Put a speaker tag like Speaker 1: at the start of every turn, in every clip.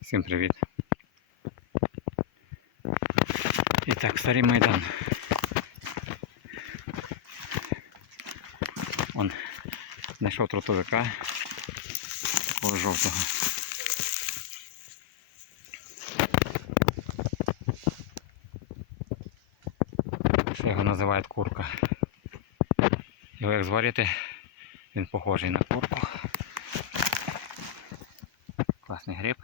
Speaker 1: Всім привіт. І так, старий майдан. Он знайшов тротовика такого жовтого. Ще його називають курка. Його як зварити, він похожий на курку. Класний гриб.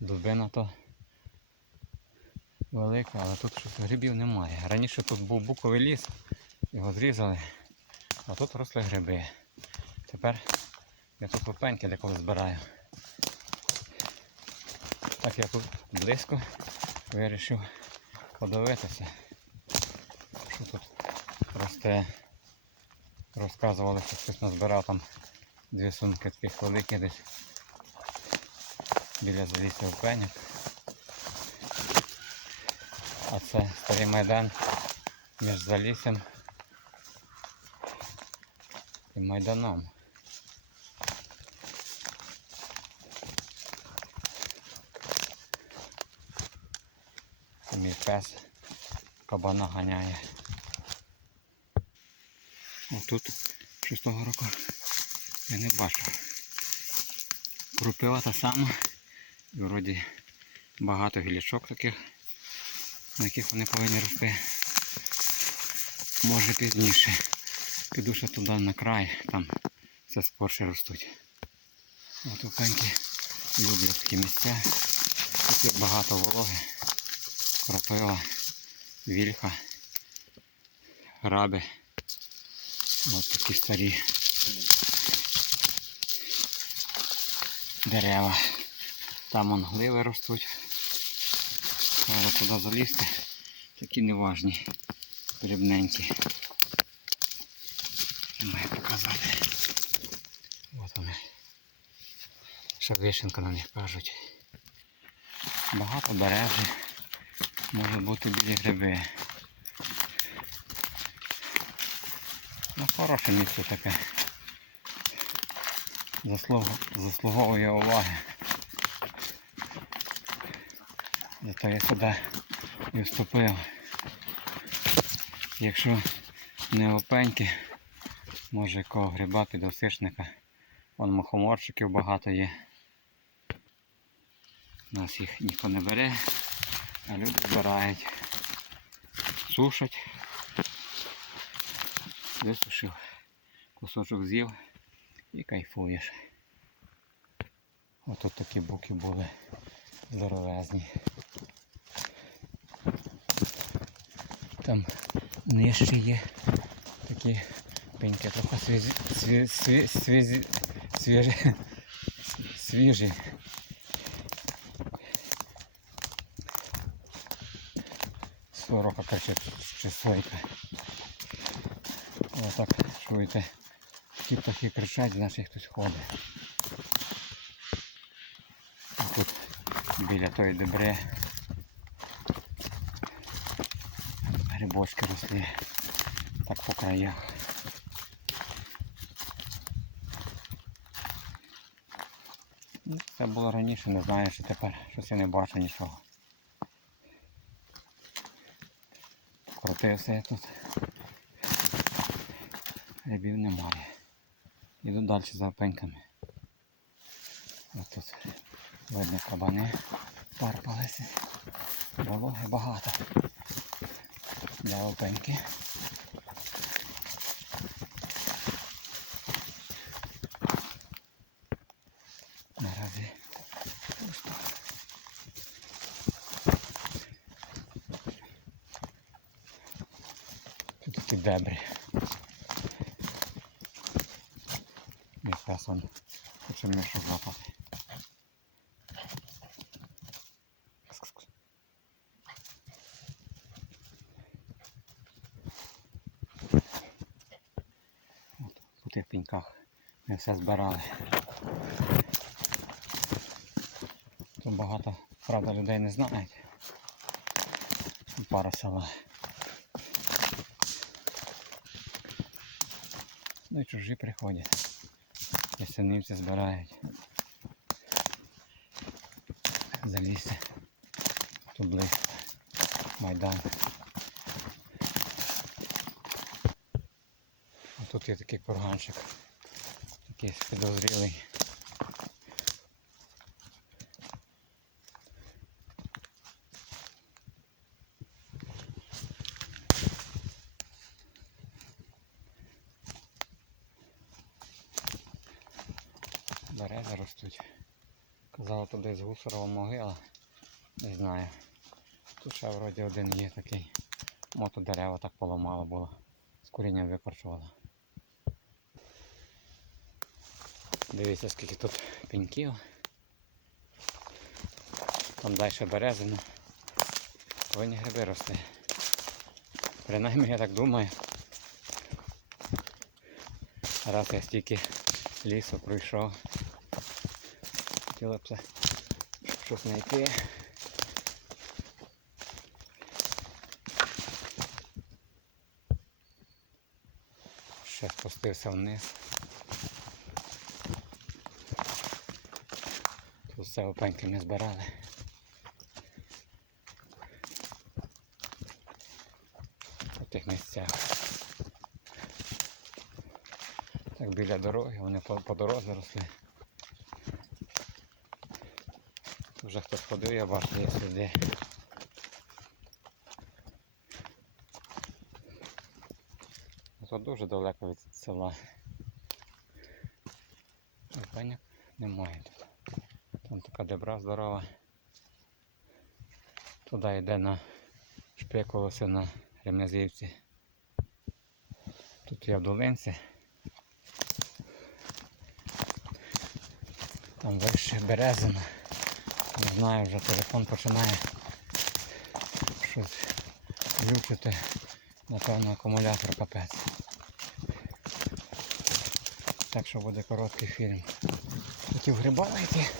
Speaker 1: Дубина то велика, але тут щось грибів немає. Раніше тут був буковий ліс, його зрізали, а тут росли гриби. Тепер я тут лупеньки деколи збираю. Так я тут близько вирішив подивитися, що тут росте. Розказували, що хтось назбирав там дві сумки таких великих десь біля залісів пеньок. А це старий майдан між залісем і майданом. Мій пес кабана ганяє. Отут шостого року я не бачу. Крупива та сама. І вроді багато гілячок таких, на яких вони повинні рости. Може пізніше. Піду ще туди на край, там все скорше ростуть. От опеньки люблять такі місця. Тут багато вологи, кропива, вільха, граби. Ось такі старі дерева. Там он гливи ростуть. Треба туди залізти. Такі неважні, дрібненькі. Маю показати. От вони. Ще вишенка на них кажуть. Багато бережі. Може бути білі гриби. Ну, хороше місце таке. Заслуг... Заслуговує уваги. Зато я сюди і вступив. Якщо не опеньки, може якого гриба підосишника. Вон мухоморчиків багато є. Нас їх ніхто не бере, а люди збирають. Сушать. Висушив, кусочок з'їв і кайфуєш. Ото такі буки були здоровезні. Там нижче є такі пеньки, трохи свіжі, сві, сві, свіжі, свіжі, свіжі. Сорока чи, чи сойка. Отак чуєте. Ті птахи кричать, значить хтось ходить. А тут біля тої дебри грибочки росли так по краях. Ну, Це було раніше, не знаю, що тепер щось я не бачу нічого. Крутився я тут. Рибів немає. Іду далі за опеньками. Ось тут видно кабани парпалися. Вологи багато. Для опеньки. Наразі пусто. Тут такі дебри. Он хоче мишу злапати. От, по тих пеньках ми все збирали. Тут багато, правда, людей не знають. Пара села. Ну і чужі приходять. Ясенівці збирають. Залізти. Тут близько. Майдан. А тут є такий курганчик. Такий підозрілий. Берези ростуть. Казали туди з гусорова могила. Не знаю. Тут ще вроді один є такий. Мото дерева так поламало було. З корінням викорчувало. Дивіться скільки тут пеньків. Там далі березина. Повинні гриби рости. Принаймні я так думаю. Раз я стільки лісу пройшов. Хотіло б це щось знайти. Ще спустився вниз. Тут все опеньки не збирали. У тих місцях. Так біля дороги, вони по, по дорозі росли. Вже хтось ходив, я бачу, є сліди. Це дуже далеко від села. Паняк немає тут. Там така дебра здорова. Туди йде на шпикувалося на ремезівці. Тут я в долинці. Там вище березина. Не знаю, вже телефон починає щось глючити. Напевно, акумулятор капець. Так що буде короткий фільм. Хотів гриба знайти.